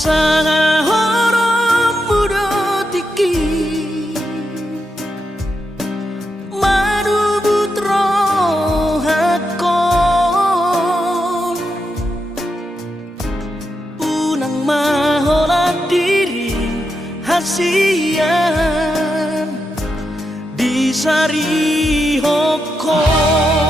Sana horong muda tiki Marubut rohakon Unang mahola diri hasian Di sari hokon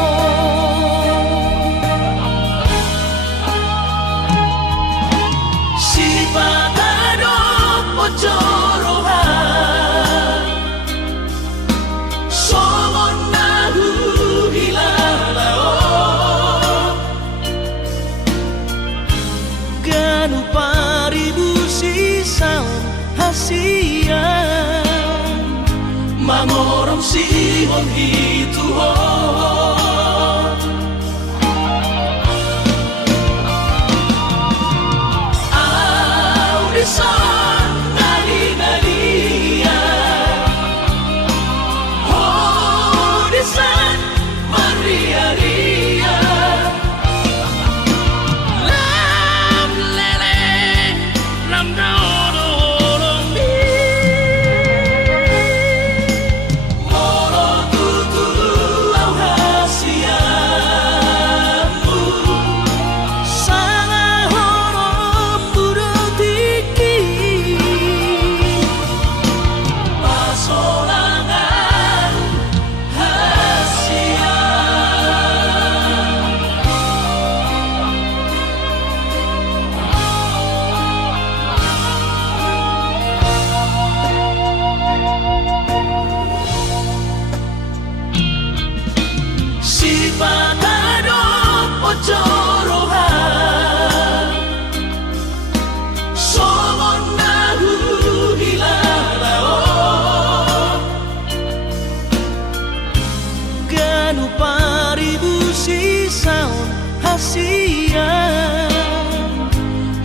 Mangorong sihon itu ho Audisan nali-nalia Audisan maria-ria Lam lele lam daono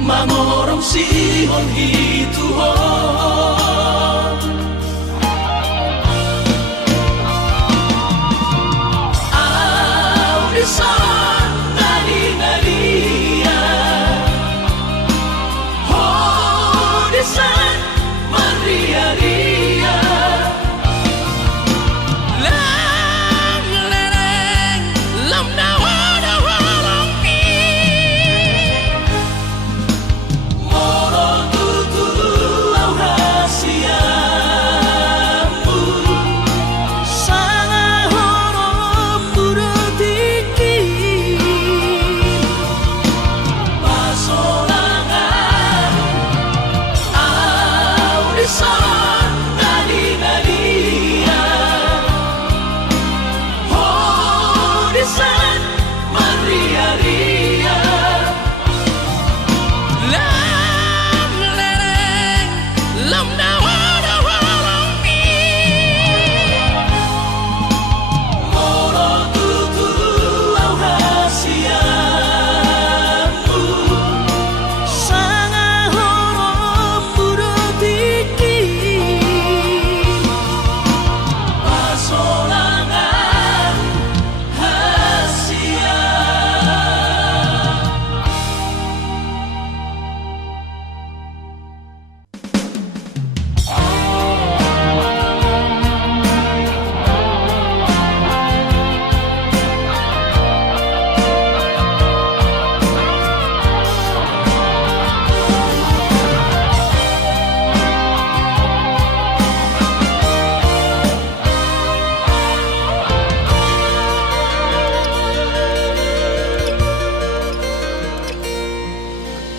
Mangorong sihon itu ho Audisan nali-nalia Audisan maria-ria Lam lereng lam dawa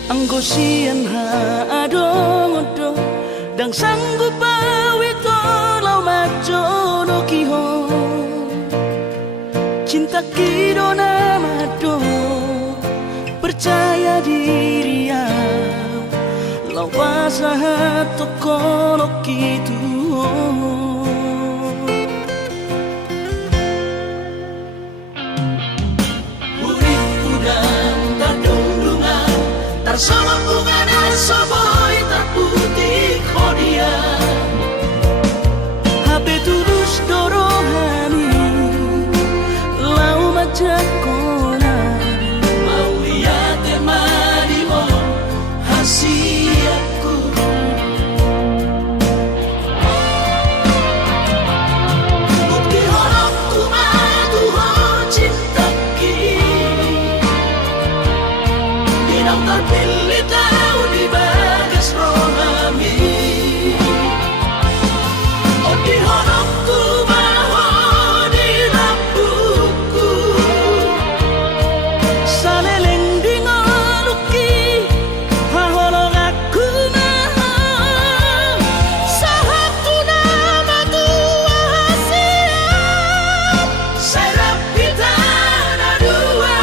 Anggosian ha adong-odong Dang sanggup bawi tolau majono kihon Cinta kidona mado Percaya diri ya Lau pasahat tokono kitu Sama bunga soboy terputih kodian HP tulus dorohani Lau macam kona Mau lihat emani mo hasil Pinang terpilih tahu di bagas rohami. Oh di horokku bahwa di lampuku saleleng di ngaluki haholong aku maha sahatu nama tua siap serap kita dua.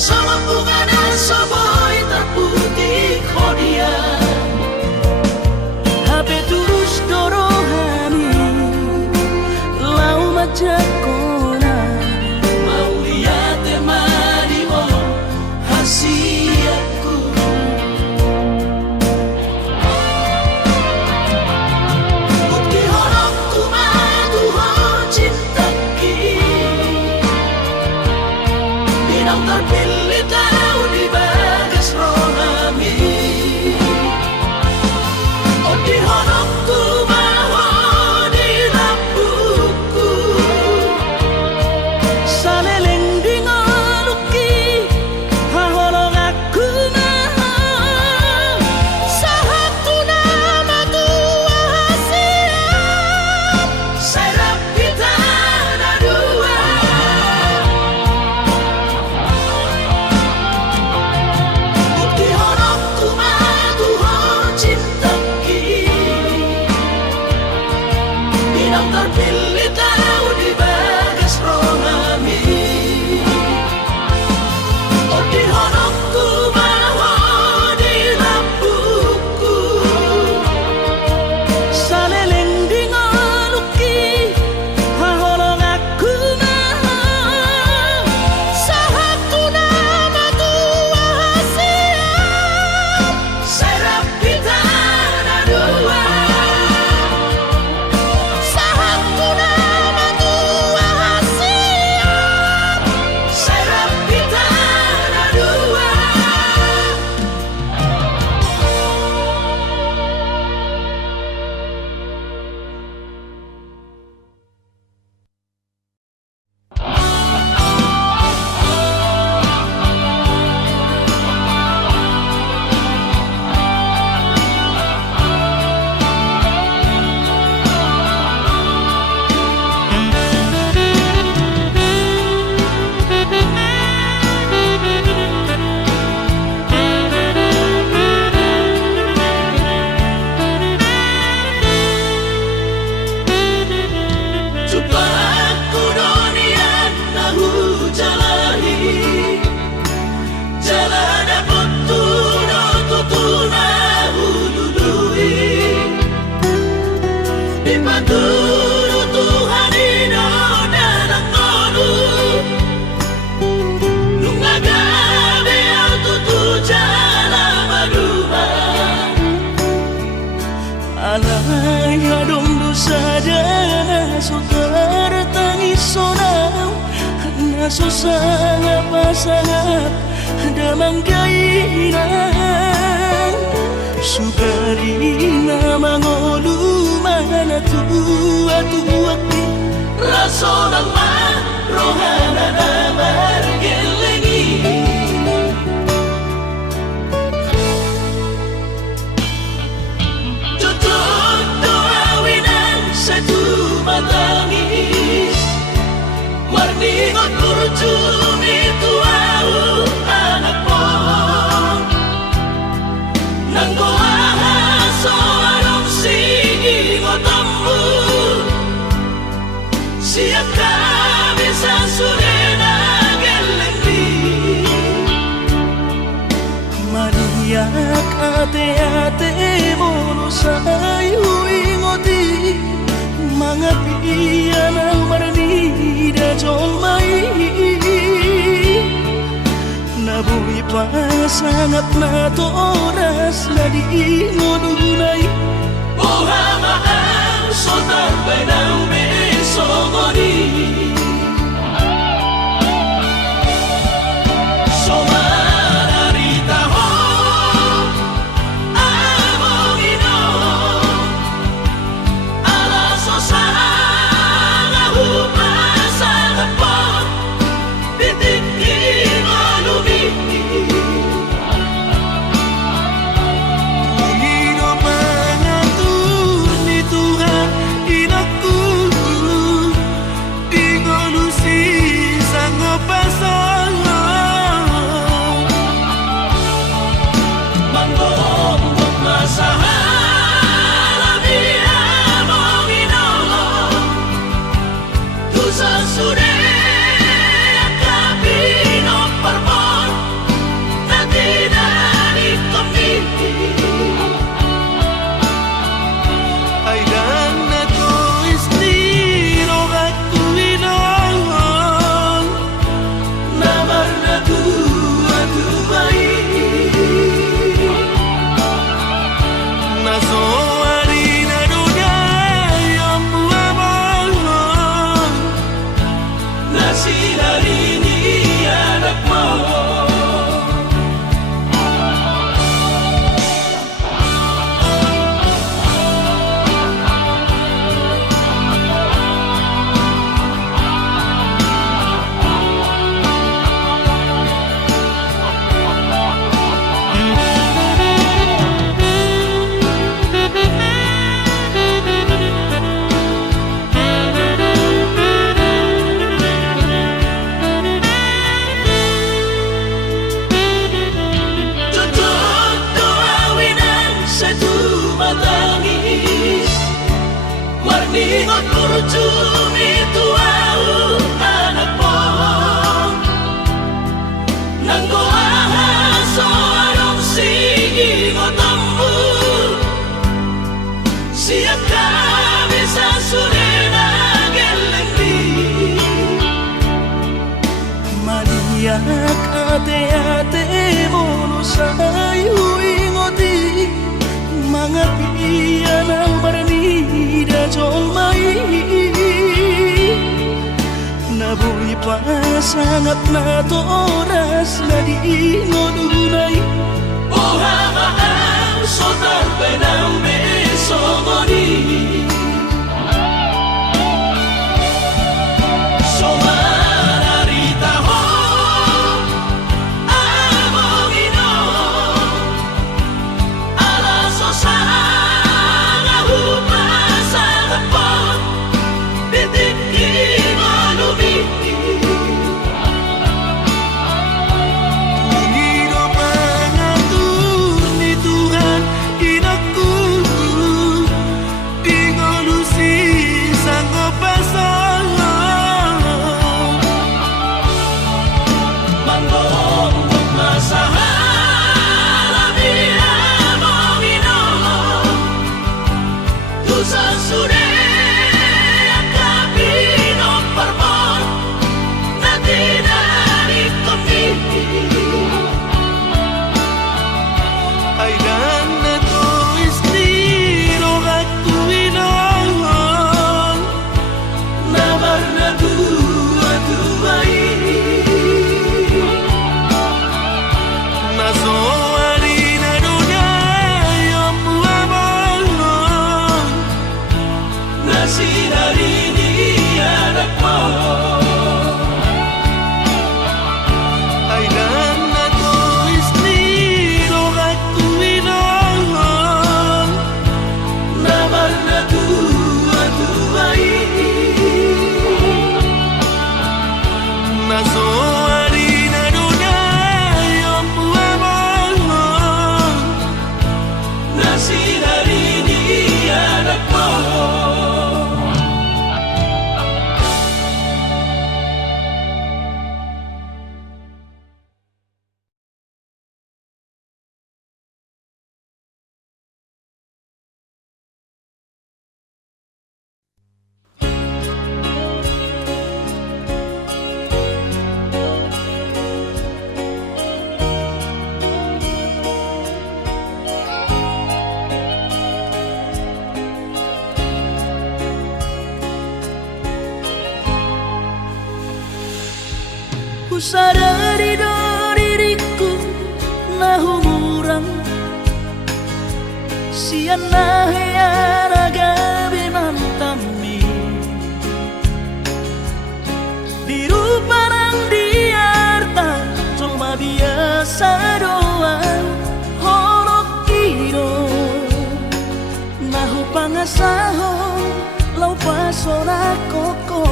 Sama bunga dan soboy terputih kodian Habe terus dorohani lau majakona mau lihat temani oh hasiatku bukti horokku madu cintaki Pinang terpilih tahu di bagas rohami. Oh di horokku bahwa di lampuku saleleng di ngaluki haholong aku maha sahatu nama tua siap serap kita dua. Bukti horokku madu cintaki Pinang terpilih tahu di bagas rohami. Oh di horokku bahwa di lampuku saleleng di ngaluki haholong aku maha sahatu nama tua siap serap kita dua. Sahatu nama tua siap serap kita dua. Coba aku donian nahu jalani jalan putuno tutuna hududui Ipaturu Tuhan ino dalam kodu Nungagabe au tutu jalan maduma Alay adong dosa dana sotar tangis sonau Nasusang pasangap damang kainan Sukarina mangolu mana tua-tuaki Raso nama rohana nama gelengi Tutup doa winan satu matangis Warningot kurcumi tuau anak pohon Nanggoaha soarong sigi ngotammu Siap kami sasurena gelengi Maria ate-ate molusay huingoti Mga piyan ang marnida jong may sangat na oras na di ngununay. Buha maang sotar benang beso ngoni. Somararita ho among ino. Alaso sa ngahumasa ngapot. Bitik inolumi. Ningot kurcumi tuau anak mo. Nanggoahan so anong sige ngotambu. Siya kami sa surena gelengdi. Maniyak ate-ate mo no sa'yo ingoti. Mga piyan ang marani da jong mai. Nabuhi pa sangat na oras na di ngununay. Buha maang sotar benang beso ngoni. Somararita ho among ino. Alaso sa ngahumasa ngapot. Bitik inolumi. sadari do diriku nah umurang siana hearaga benantami biru parang diarta cuma biasa doang horok kiro nahu pangasaho lau pasora koko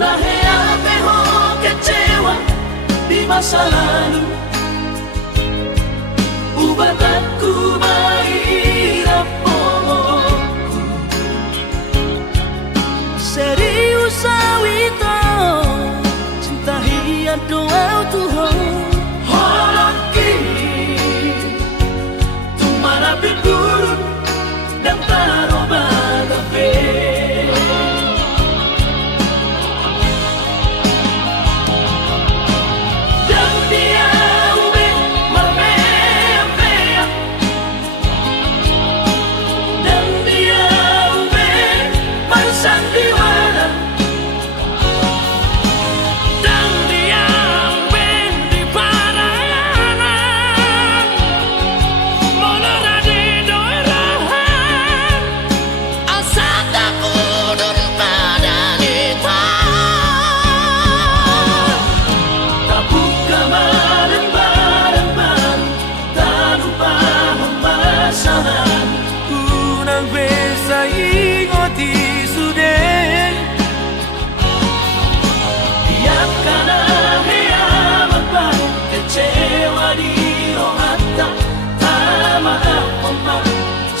nahe ame ho kecewa di masa lalu ubat aku mahirap pomoku serius awito cinta hiat doa Tuhan holaki tumara bigurun dan taroba tafe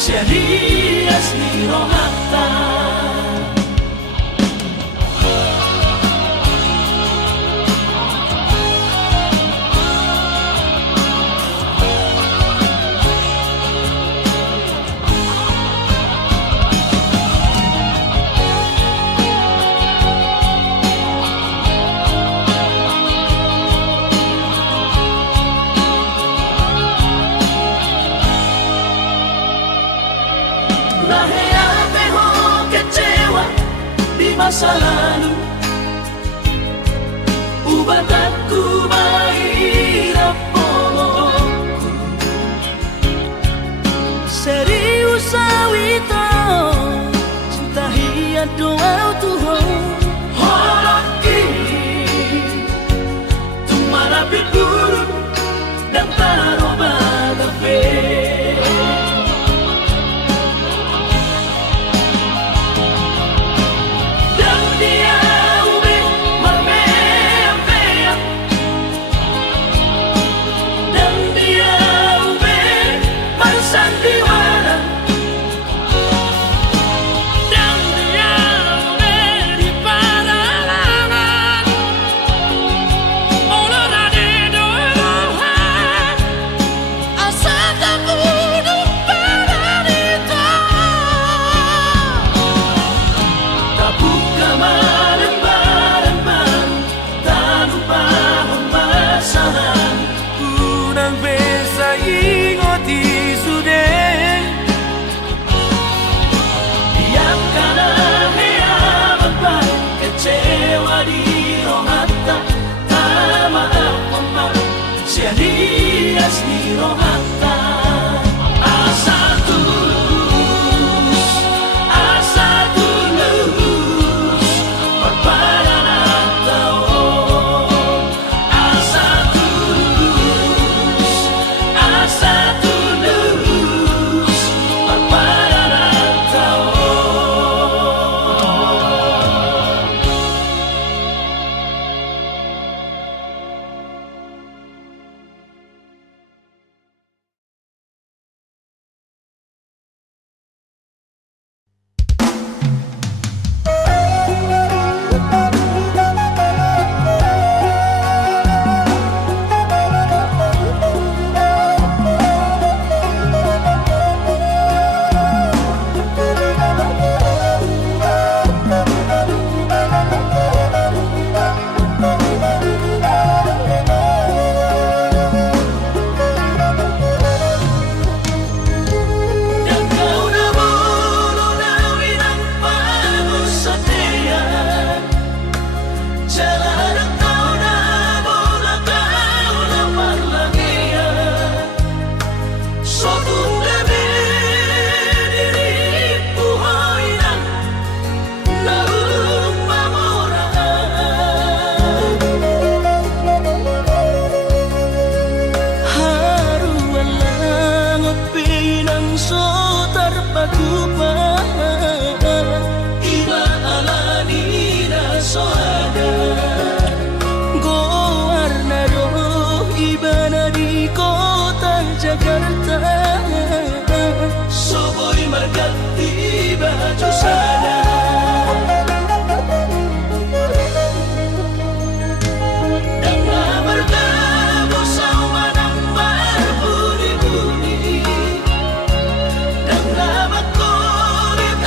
serias ni rohata nahe ame ho kecewa di masa lalu ubat aku mahirap pomoku serius awito cinta hiat doa Tuhan holaki tumara bigurun dan taroba tafe serias ni rohata rupa Iba alani na soada Gowarna roh iba na di kota Jakarta Soboy magati baju sana Dengan bergabung sama nama berbunyi-bunyi Dengan berkulit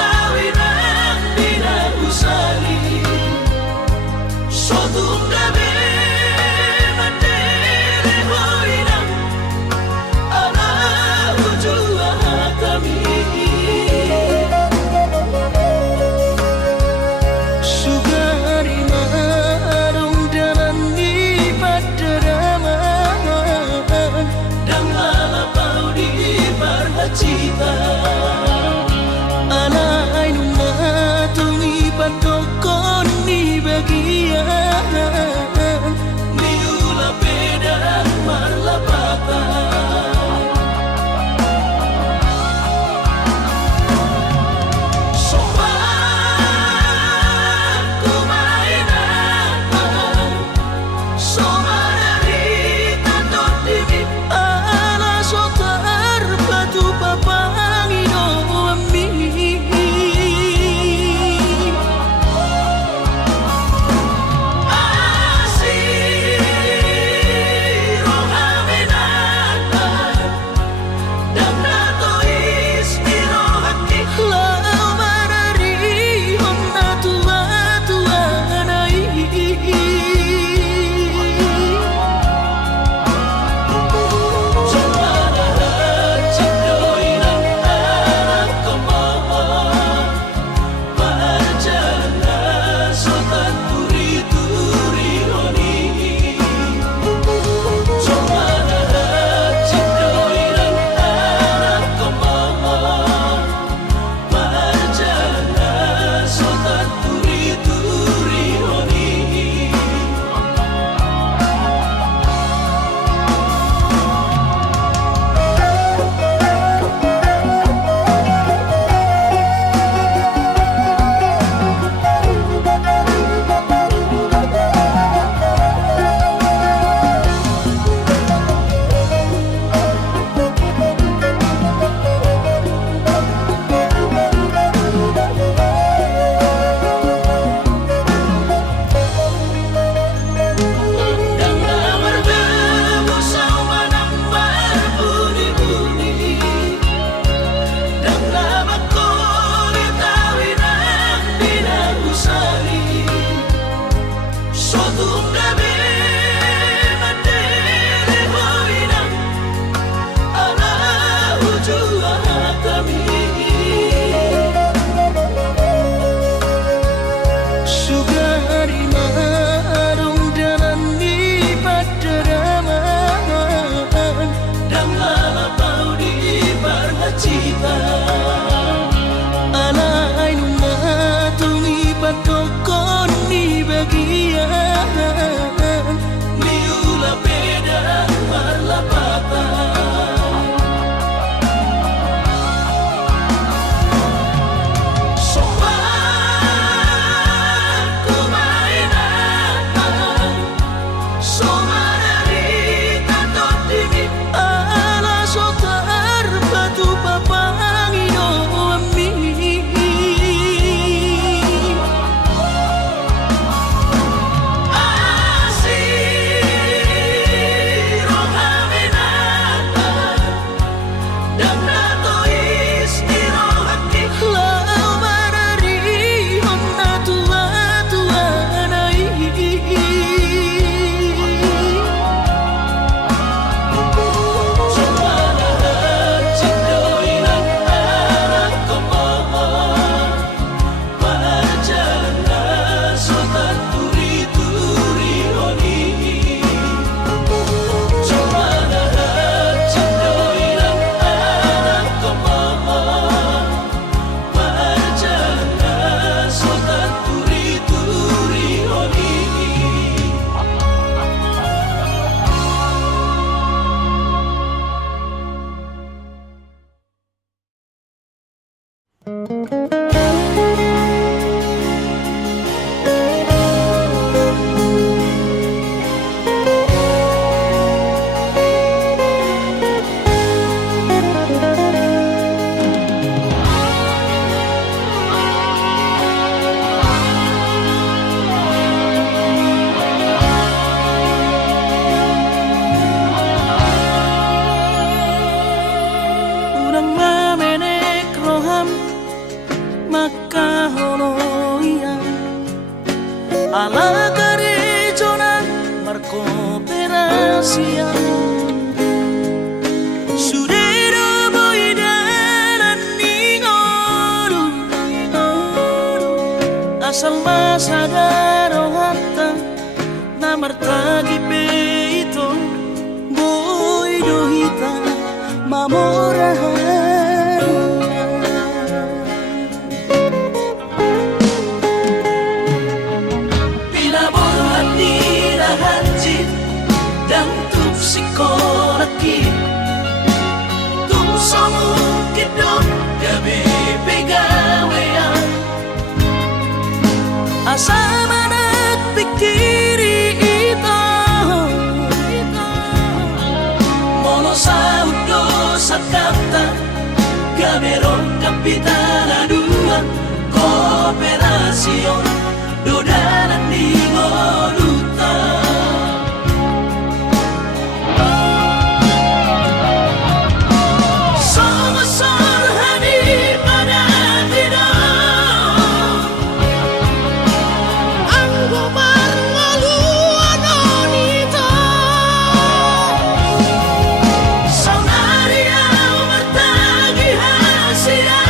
makaholoian ala karejonan markooperasian sudero boidaran ningoru asal masadaro hatta namartagi peito boidohita mamorahan pinaborhan nila hanjit dan tuk sikolaki tung somukit dong gabi pegawean asama nagpikiri ito mono sa udo sa kapta gameron kapitana dua kooperasyon dodanan di ngoluta Somasol hani pada tidak ang gumar ngaluan onito Saunaria martagi hasia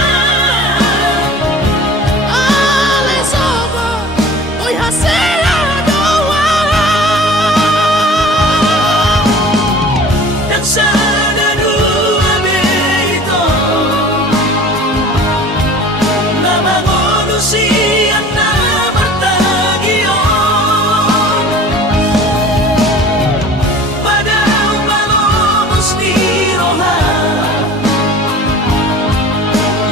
Ale sobo oy hasia doa Dan sana dua beito Nama manusia na martagion Padahal malomos ni rohan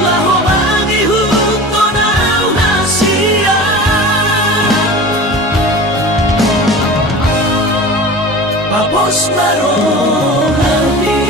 Laho magihunto na hasia Papos marohani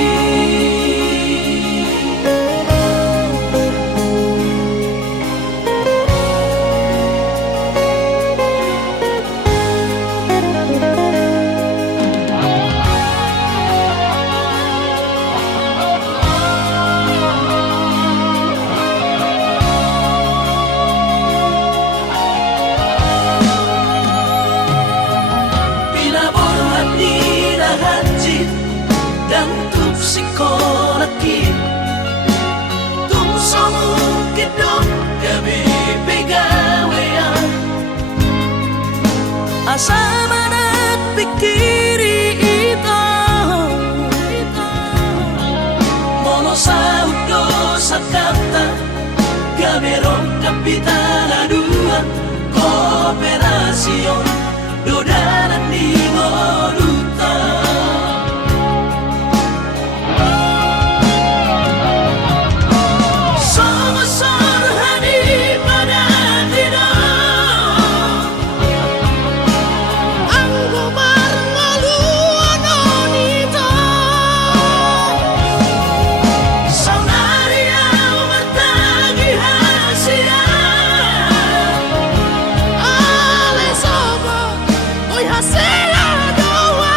Pinaborhan nila hanjit dan tuk sikolaki tung somukit dong gabi pegawean asama nagpikiri ito mono sa udo sa kapta gameron kapitana dua kooperasyon dodanan di ngoluta Somasol hani pada tidak ang gumar ngaluan onito Saunaria martagi hasia Ale sobo oy hasia doa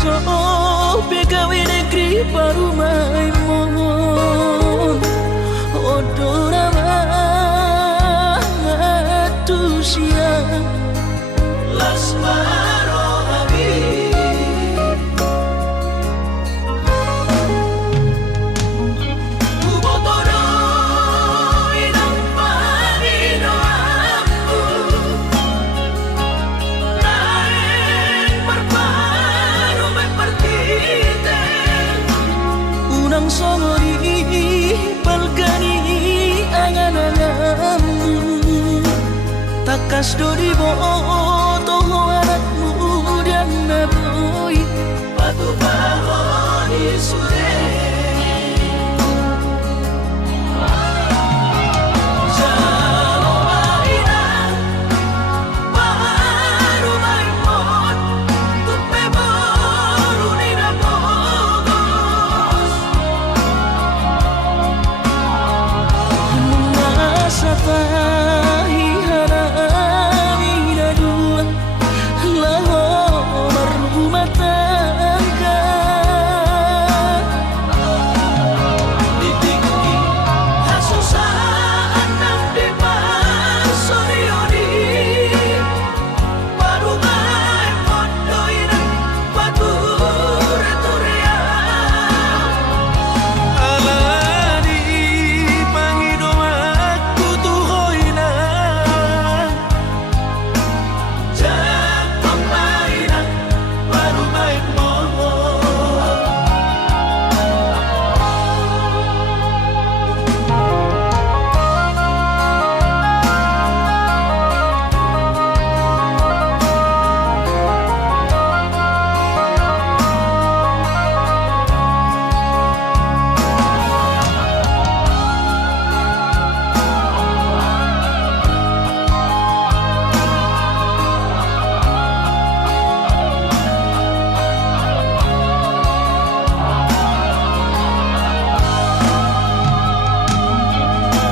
so begawe negeri baru maimon odora matusia lasmaro habib ubotoro inang panino aku naik berparu berpartite unang songori palgani angan-anganmu takas dori boto anakmu dan naboy patu bahoni sure jalo maina baru maimon tupe baru nina bogos masa tahi harami dua laho berumah tangga ditinggi hasusaan nang depan sorioni baru main mondoin batur turia alani pangido aku tuhoina jatuh mainan baru main mohon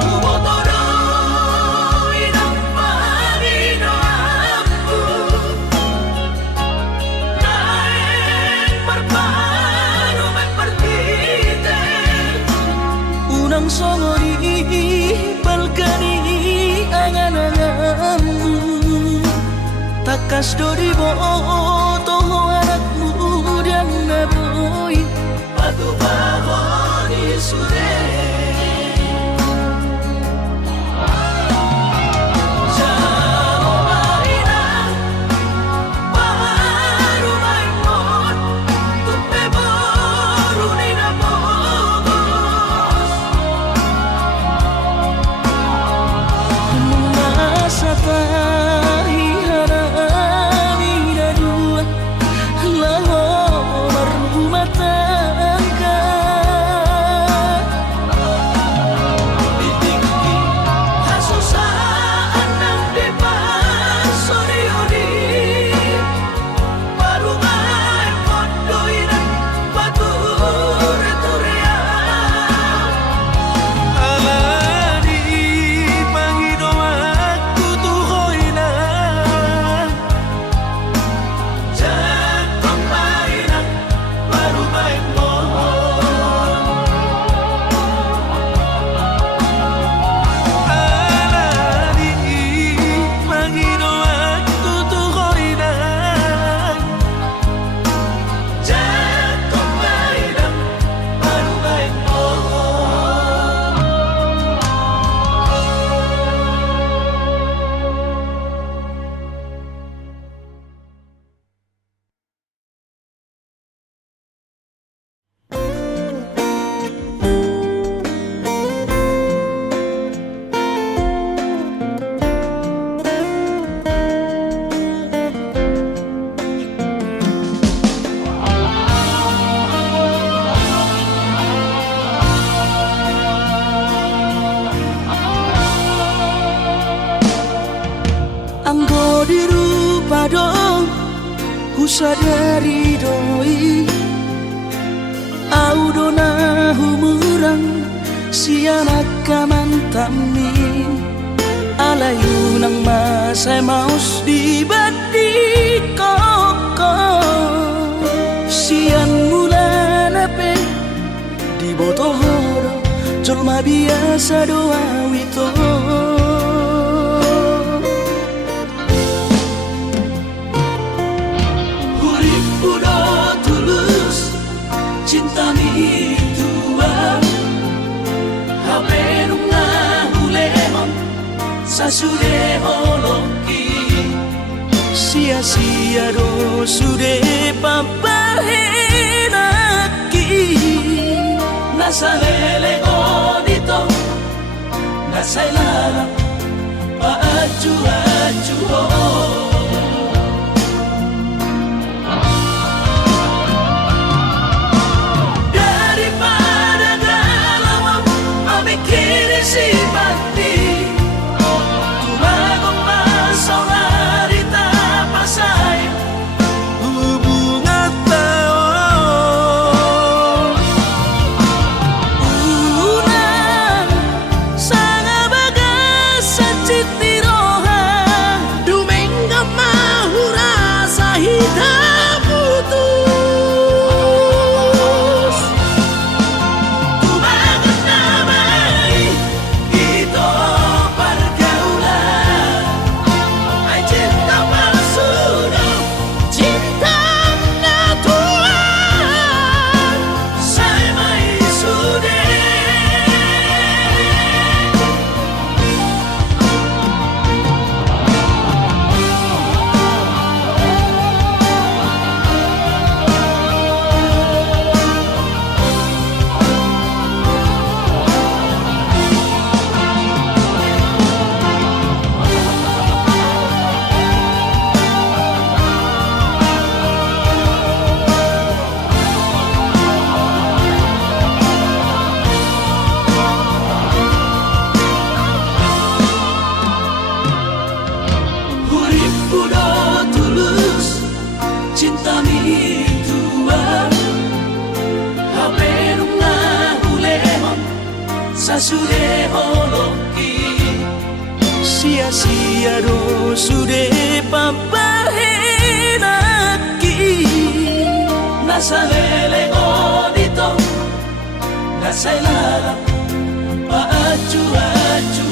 ubotoro inang panino aku naik berparu berpartite unang songori palgani angan-anganmu takas dori boto anakmu dan naboy patu bahoni sure jalo maina baru maimon tupe baru nina bogos masa tahi harami dua laho berumah tangga ditinggi hasusaan nang depan sorioni baru main mondoin batur turia alani pangido aku tuhoina jatuh mainan baru main mohon alani pangido aku tuhoina jatuh mainan baru main mohon anggo dirupa dong husadari doi audona humurang sianak kamantami alayu nang masay maus di bati koko Ibotohoro Jolma biasa doa wito Hurip udo tulus Cinta mi tua Hape nunga hulehon Sasude holoki Sia-sia do sude papahenaki Nasa lele odito Nasa ilala Paaju-aju Daripada galau Memikiri si mati Tumagong masaulari tapasay Hubungan taon Unang Sanga bagas sa citiroha Dumengga mahura sa hitam putus Tumagan na may ito pergaulan Ay cinta palsu cinta natural Saya may sude Hurip udo tulus Cinta mi tua Hape nunga hulehon Sasude holoki Sia-sia do sude papahenaki Nasa lele odito Nasa ilala Paaju-aju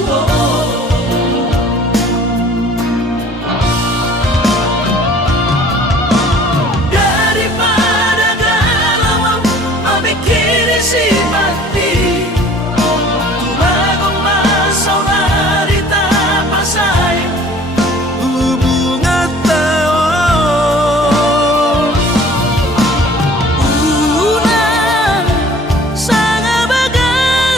Daripada galau Memikiri si mati Tumagong masaulari tapasay Hubungan taon Unang Sanga bagas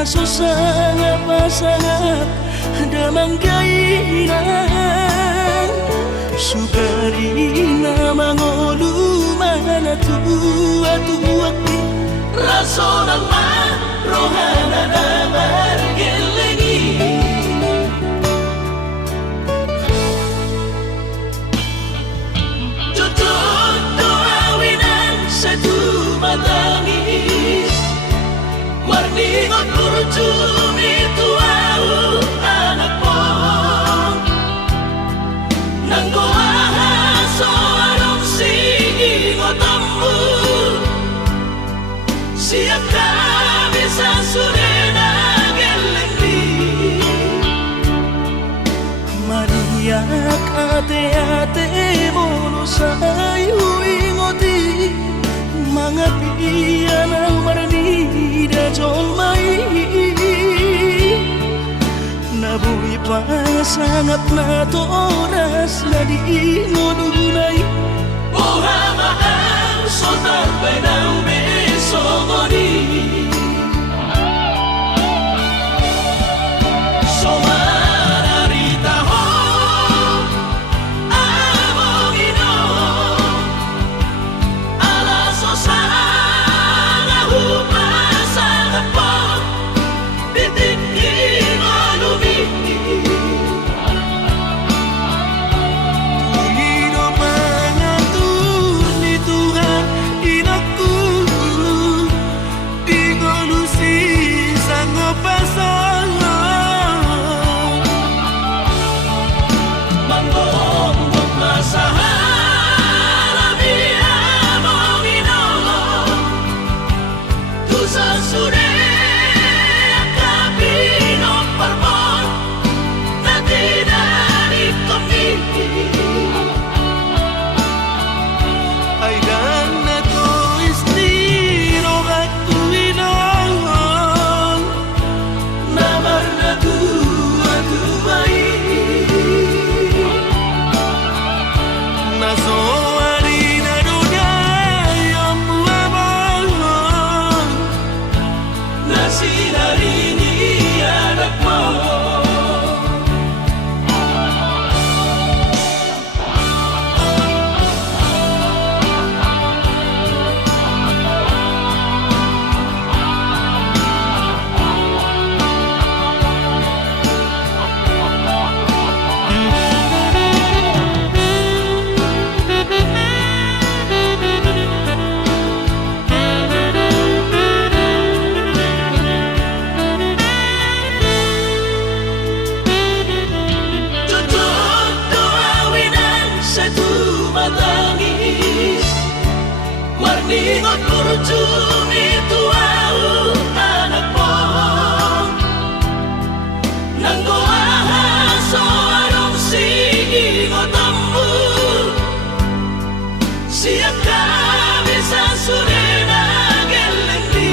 Aso sangat pasangat damang kainan Sugarina mangolu mana tua-tua Rasonan man rohana na margelengi Jujur doawinan satu matangis Warningot kurcumi tuau anak mo Nanggo ahaso arong singingot ammu Siap kami sasurena gelengdi Maria ate-ate mono sayu ingoti Mangapian ang marani da jolmai Nabuhi pa sangat na toras na di ngodunay Ohama ang sotar pa ng besomoni Somararita ho among ino Alaso sana hupasang hapon Titik malumi Tungino mangatur ni Tuhan inaku Di kolusi sang pasangan Manggong masahan Abi among inolong Tusa sure Kapino parmon Na tinari komiti Ay dan na to istiro at uwinon Namar na tuwa-tuway Nasoari na dunay ang buwabon Nasinari ni anak mo Jujur doawinan satu matangis Warningot kurcumi tuau anak mo Nanggo ahaso arong singingot ammu Siap kami sasurena gelengdi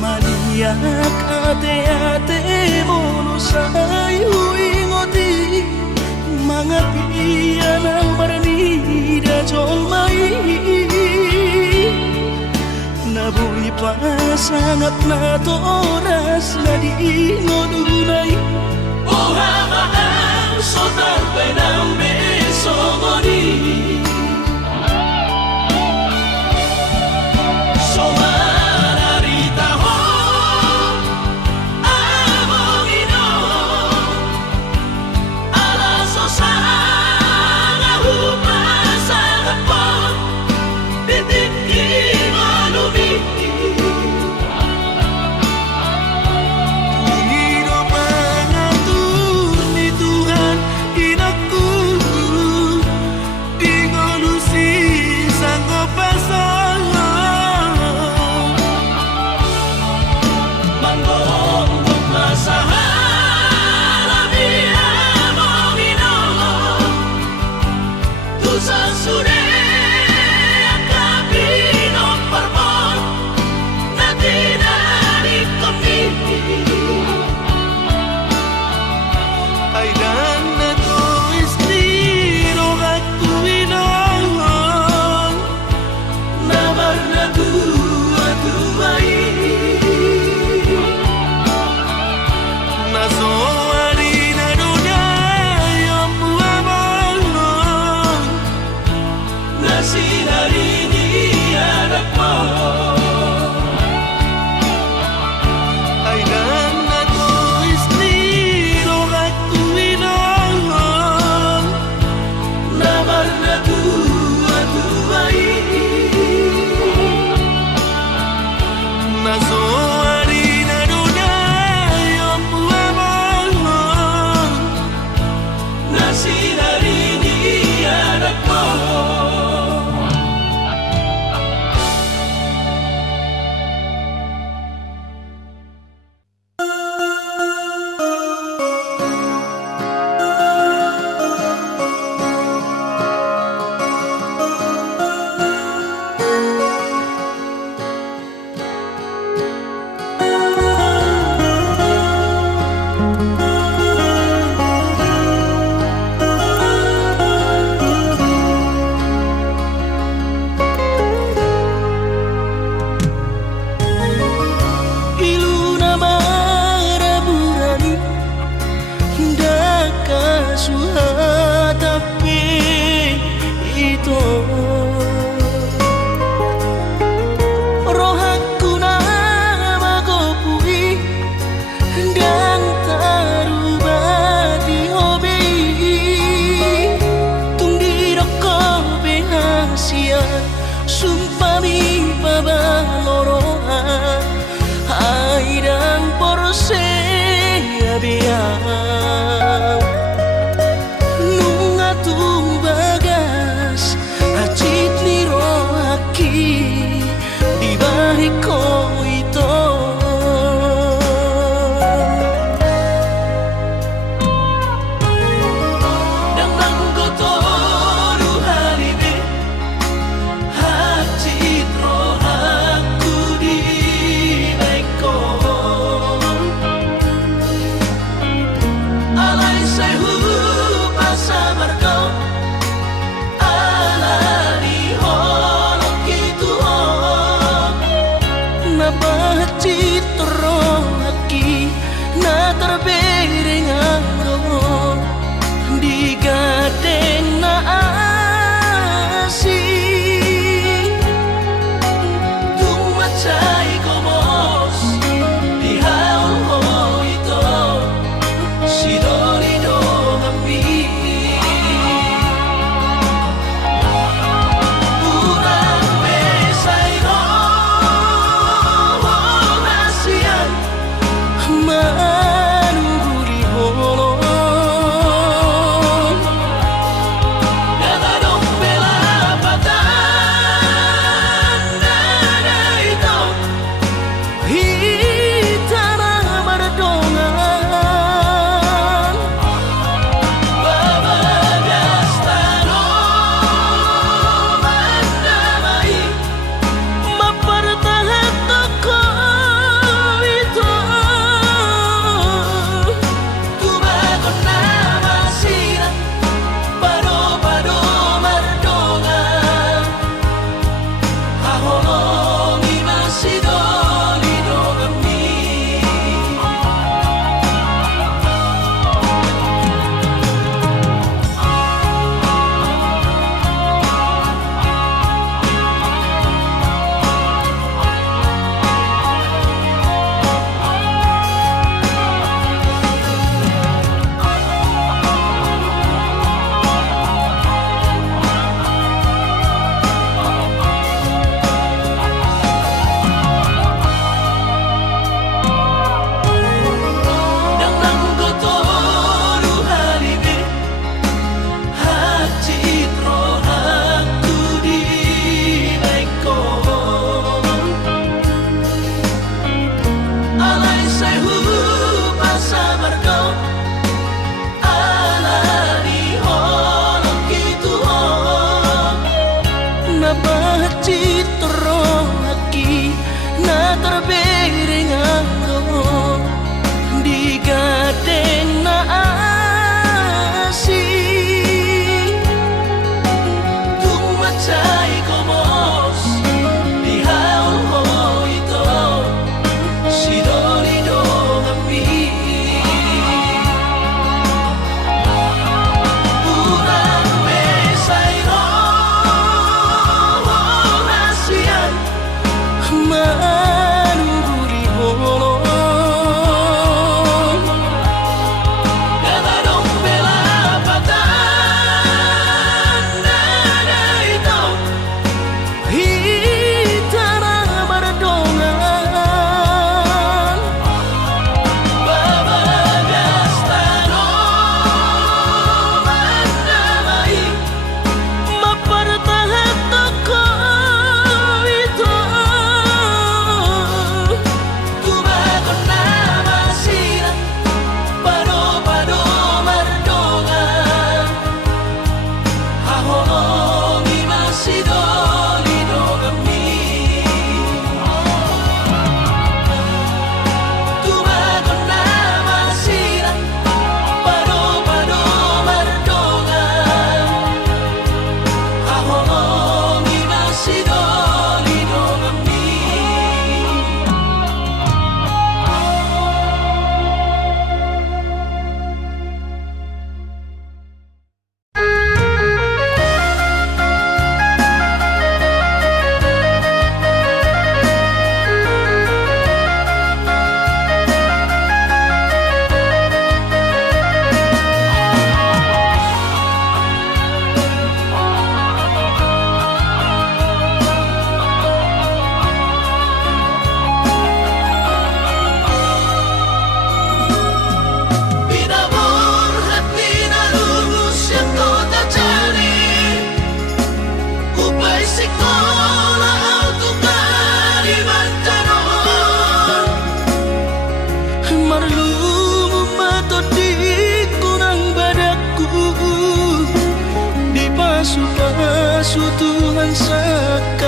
Maniak ate-ate mono sayu ingoti Mangapian ang marani da jolmai Nabuhi pa sangat na toras na di ngodunay Ohama ang sotar pa ng besomoni Somararita ho among ino Alaso sana hupasang hapon Titik malumi Tungino mangatur ni Tuhan inaku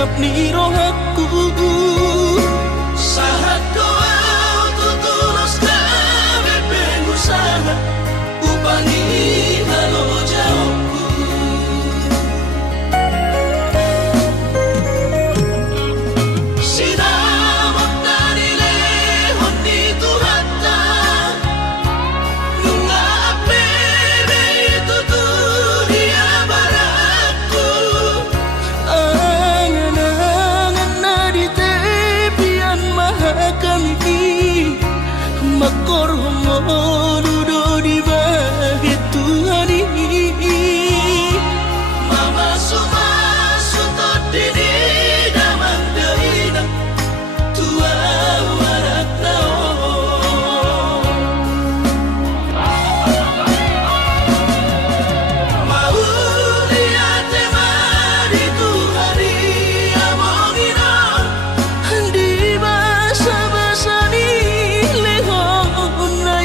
tetap ni rohaku. Sahat doa tutulus kami pengusaha upangi halo jawabku. Sinamot na nilehon ni Tuhata nung apebe tutulia barakku. Angan-angan na di tepian mahakami makorhomo dudo di bahit Tuhani. Mama sumasutod dini damang dahilang tua warak taon. Mauli ate mari Tuhani among ina. Di basa-basa ni lehon na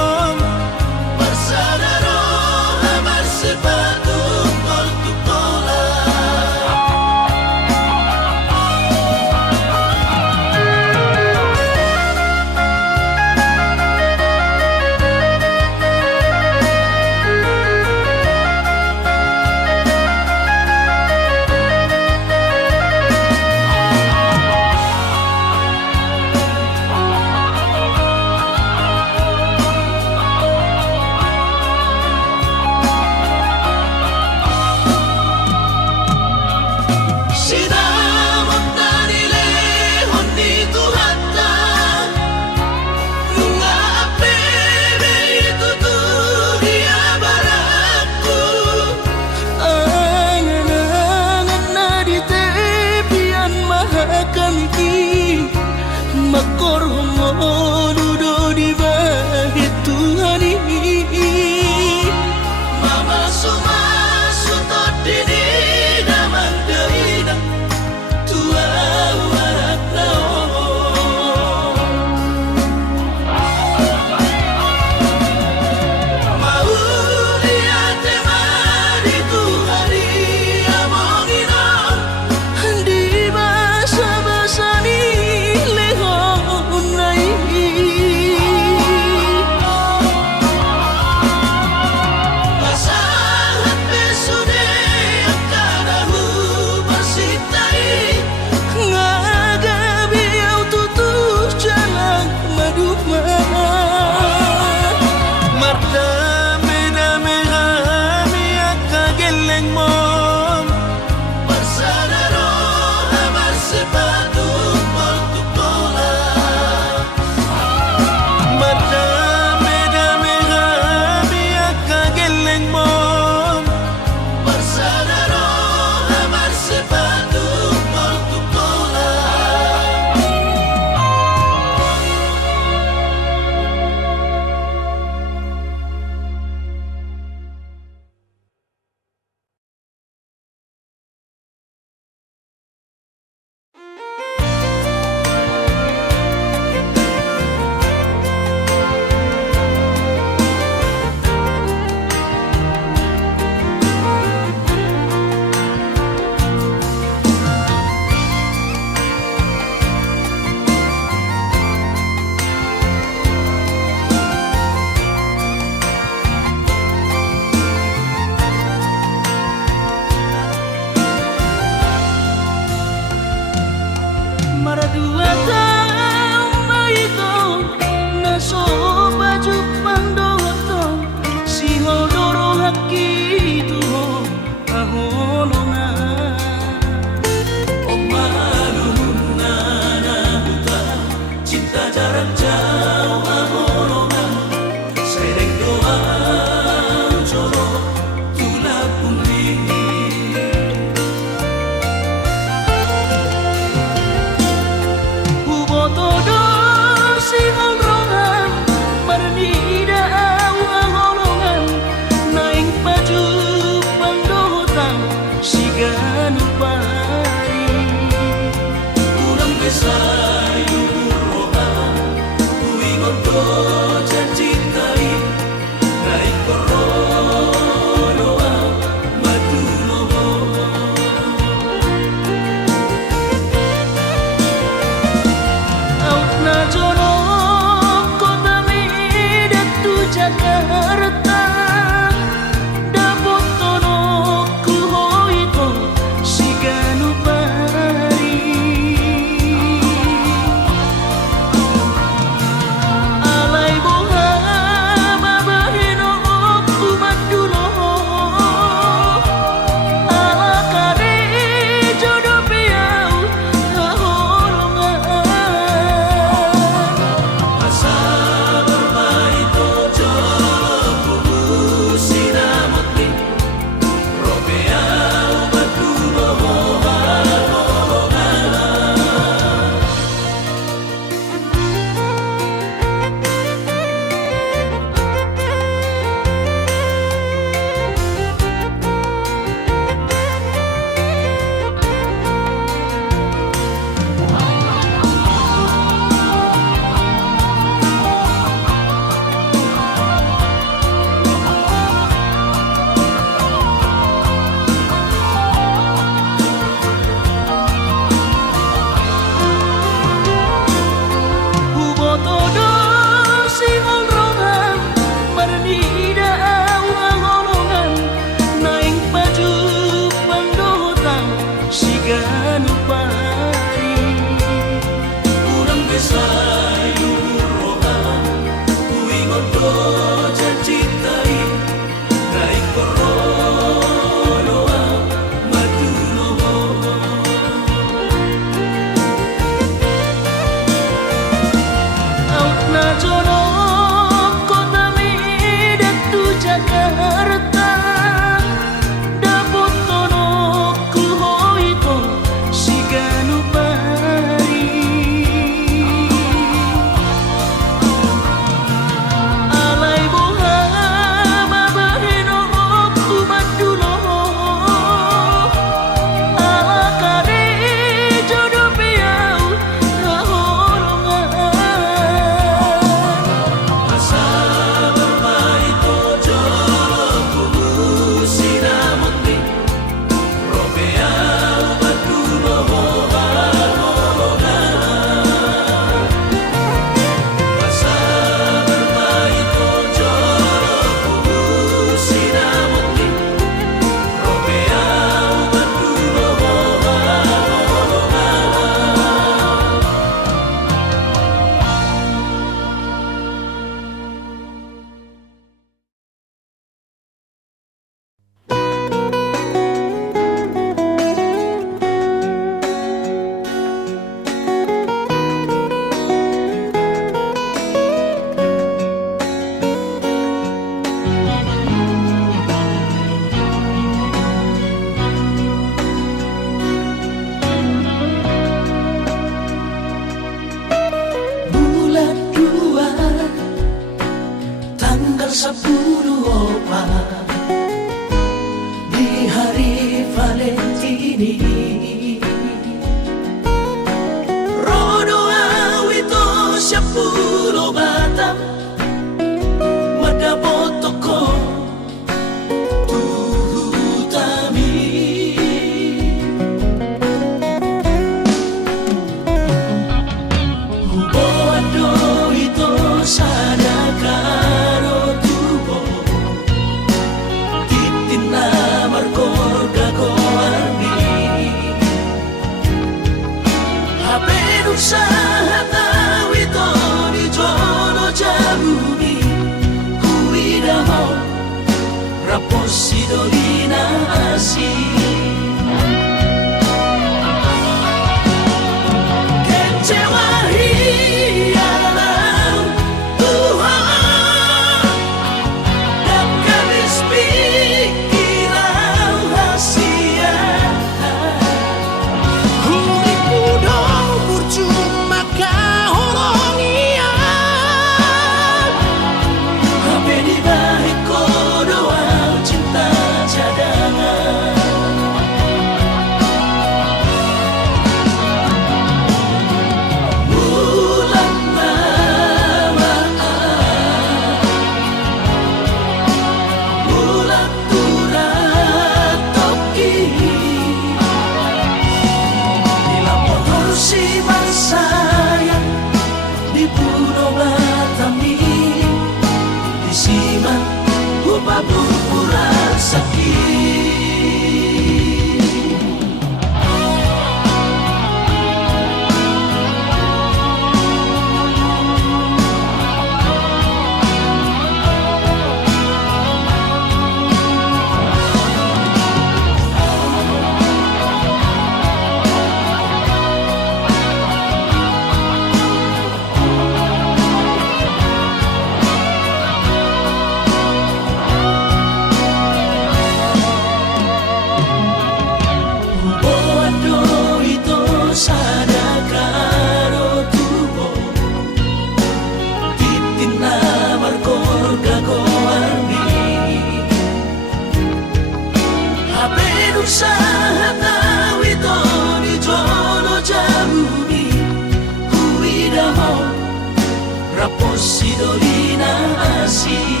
Sidolina asih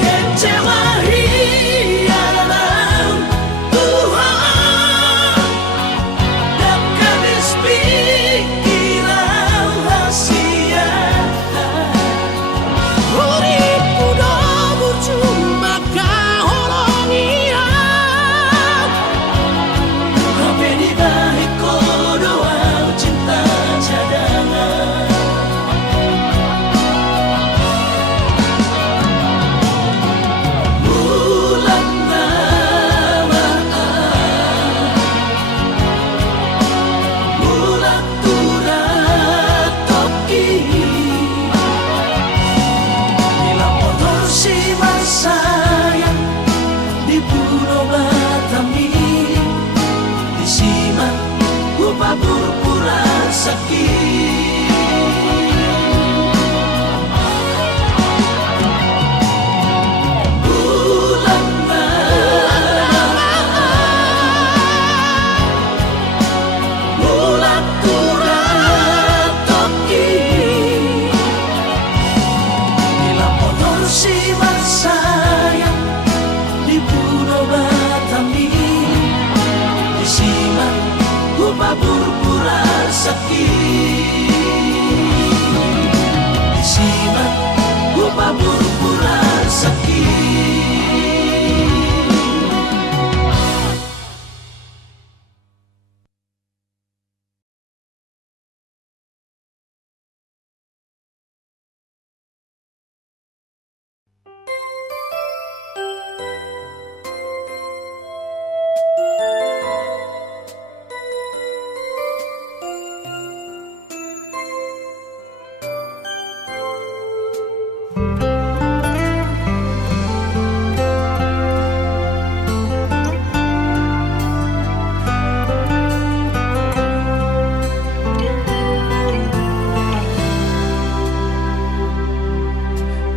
kecewa dalam Tuhan dan habis pikiran rahasia Urip udah bercuma kahorong iya Sampai di balik doa cinta cadangan Bulan Ramadan Bulan turat toki Bila motor si sayang di Pulau Batami disimak upah pura sakit Bulan bulan turat toki Bila motor si sayang di Pulau Batami disimak upah pura sakit disimak upah pura sakit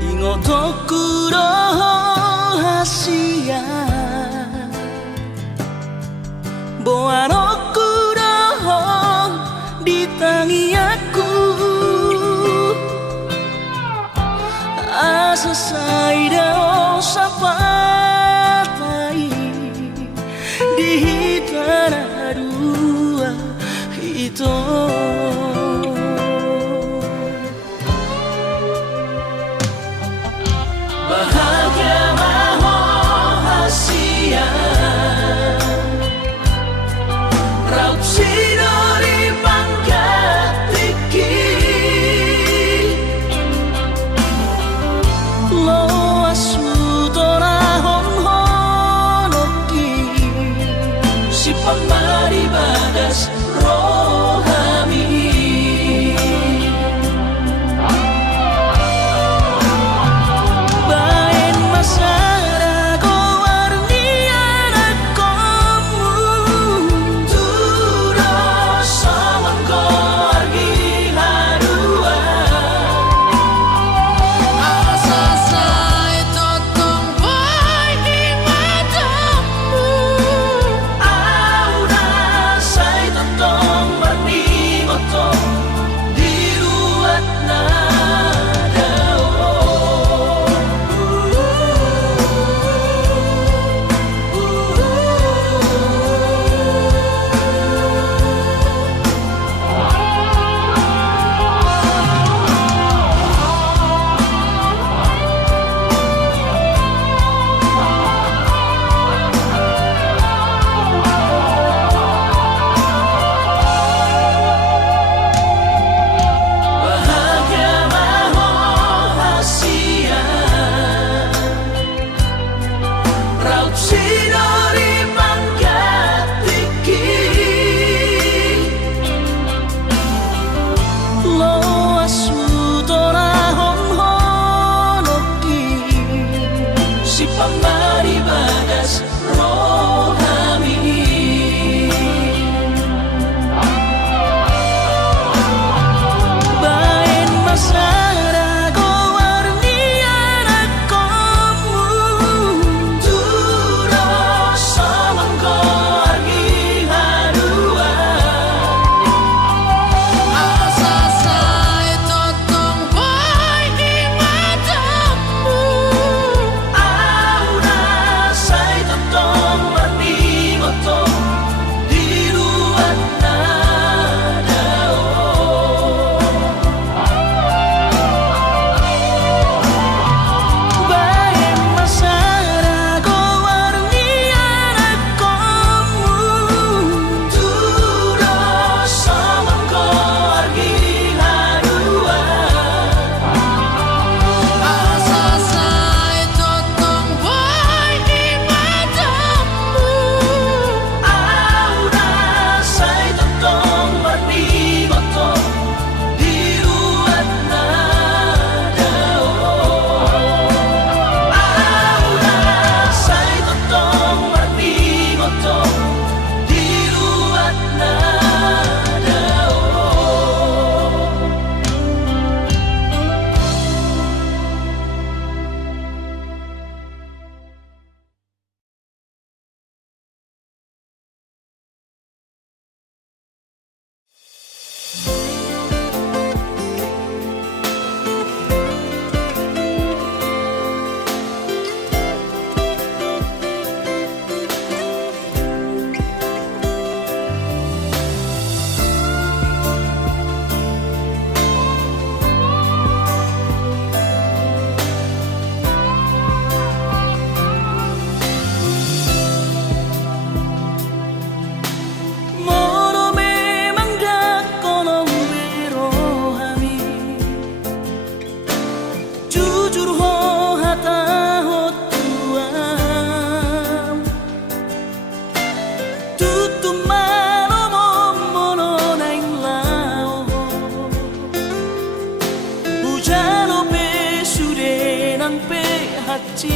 Ingotoku rahasia Boaroku dohong di tangi aku Asa saida sapatai di hitara dua itu bahagia rahasia raut sidori pangkat tiki lo asu torahon honoki si pembari bagas rohami Bain masara ko warnian akomu Tudo sawan ko argi harua Asa sai totong bai di matamu Aura say totong warni motong diruat na bahagia rahasia raut sidori pangkat tiki lo asu torahon honoki si pembari bagas rohami Bain masara ko warnian akomu Tudo hati